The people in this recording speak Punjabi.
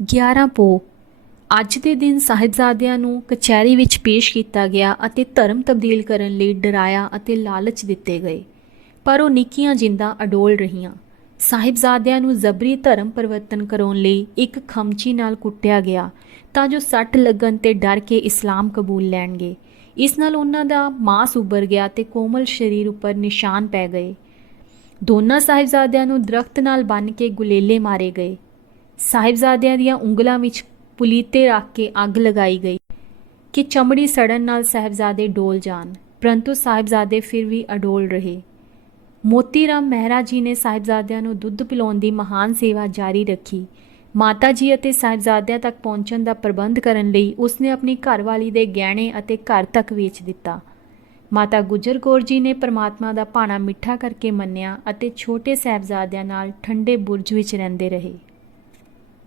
11 ਪੋ। ਅੱਜ ਦੇ ਦਿਨ ਸਾਹਿਬਜ਼ਾਦਿਆਂ ਨੂੰ ਕਚਹਿਰੀ ਵਿੱਚ ਪੇਸ਼ ਕੀਤਾ ਗਿਆ ਅਤੇ ਧਰਮ ਤਬਦੀਲ ਕਰਨ ਲਈ ਡਰਾਇਆ ਅਤੇ ਲਾਲਚ ਦਿੱਤੇ ਗਏ। ਪਰ ਉਹ ਨਿੱਕੀਆਂ ਜਿੰਦਾਂ ਅਡੋਲ ਰਹੀਆਂ। ਸਾਹਿਬਜ਼ਾਦਿਆਂ ਨੂੰ ਜ਼ਬਰੀ ਧਰਮ ਪਰਿਵਰਤਨ ਕਰਾਉਣ ਲਈ ਇੱਕ ਖਮਚੀ ਨਾਲ ਕੁੱਟਿਆ ਗਿਆ ਤਾਂ ਜੋ ਸੱਟ ਲੱਗਣ ਤੇ ਡਰ ਕੇ ਇਸਲਾਮ ਕਬੂਲ ਲੈਣਗੇ। ਇਸ ਨਾਲ ਉਹਨਾਂ ਦਾ ਮਾਸ ਉੱਭਰ ਗਿਆ ਤੇ ਕੋਮਲ ਸਰੀਰ ਉੱਪਰ ਨਿਸ਼ਾਨ ਪੈ ਗਏ। ਦੋਨਾਂ ਸਾਹਿਬਜ਼ਾਦਿਆਂ ਨੂੰ ਦਰਖਤ ਨਾਲ ਬੰਨ੍ਹ ਕੇ ਗੁਲੇਲੇ ਮਾਰੇ ਗਏ। ਸਾਹਿਬਜ਼ਾਦਿਆਂ ਦੀਆਂ ਉਂਗਲਾਂ ਵਿੱਚ ਪੁਲੀਤੇ ਰੱਖ ਕੇ ਅੱਗ ਲਗਾਈ ਗਈ ਕਿ ਚਮੜੀ ਸੜਨ ਨਾਲ ਸਾਹਿਬਜ਼ਾਦੇ ਡੋਲ ਜਾਣ। ਪਰੰਤੂ ਸਾਹਿਬਜ਼ਾਦੇ ਫਿਰ ਵੀ ਅਡੋਲ ਰਹੇ। ਮੋਤੀ ਰਾਮ ਮਹਿਰਾ ਜੀ ਨੇ ਸਾਹਿਬਜ਼ਾਦਿਆਂ ਨੂੰ ਦੁੱਧ ਪਿਲਾਉਣ ਦੀ ਮਹਾਨ ਸੇਵਾ ਜਾਰੀ ਰੱਖੀ। ਮਾਤਾ ਜੀ ਅਤੇ ਸਾਹਿਬਜ਼ਾਦਿਆਂ ਤੱਕ ਪਹੁੰਚਣ ਦਾ ਪ੍ਰਬੰਧ ਕਰਨ ਲਈ ਉਸਨੇ ਆਪਣੀ ਘਰਵਾਲੀ ਦੇ ਗਹਿਣੇ ਅਤੇ ਘਰ ਤੱਕ ਵੇਚ ਦਿੱਤਾ। ਮਾਤਾ ਗੁਜਰ ਕੌਰ ਜੀ ਨੇ ਪ੍ਰਮਾਤਮਾ ਦਾ ਭਾਣਾ ਮਿੱਠਾ ਕਰਕੇ ਮੰਨਿਆ ਅਤੇ ਛੋਟੇ ਸਾਹਿਬਜ਼ਾਦਿਆਂ ਨਾਲ ਠੰਡੇ ਬੁਰਜ ਵਿੱਚ ਰਹਿੰਦੇ ਰਹੇ।